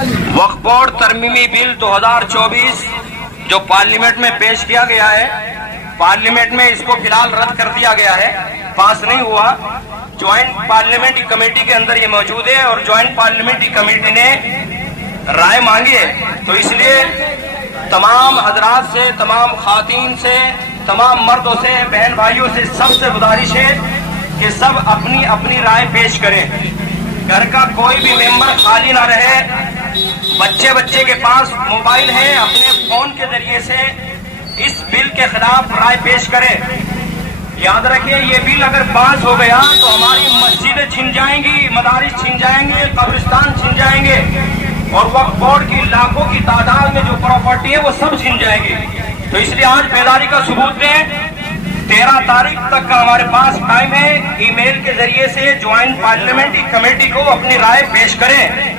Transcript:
वक्फ board तरमीमी bill 2024 जो parliament में पेश किया गया है, पार्लियामेंट में इसको फिलहाल रद्द कर दिया गया है, पास नहीं हुआ। ज्वाइंट पार्लियामेंट्री कमेटी के अंदर ये मौजूद है और ज्वाइंट पार्लियामेंट्री कमेटी ने राय मांगी है। तो इसलिए तमाम हजरात से, तमाम खातीन से, तमाम मर्दों से, बहन भाइयों से सबसे गुजारिश है कि सब अपनी अपनी राय पेश करें। घर का कोई भी मेंबर खाली ना रहे। बच्चे के पास मोबाइल है, अपने फोन के जरिए से इस बिल के खिलाफ राय पेश करें। याद रखिए, ये बिल अगर पास हो गया तो हमारी मस्जिदें छिन जाएंगी, मदारिस छिन जाएंगे, कब्रिस्तान छिन जाएंगे और वक्फ बोर्ड की लाखों की तादाद में जो प्रॉपर्टी है वो सब छिन जाएगी। तो इसलिए आज बेदारी का सबूत दें। 13 तारीख तक का हमारे पास टाइम है। ईमेल के जरिए से ज्वाइंट पार्लियामेंट्री कमेटी को अपनी राय पेश करें।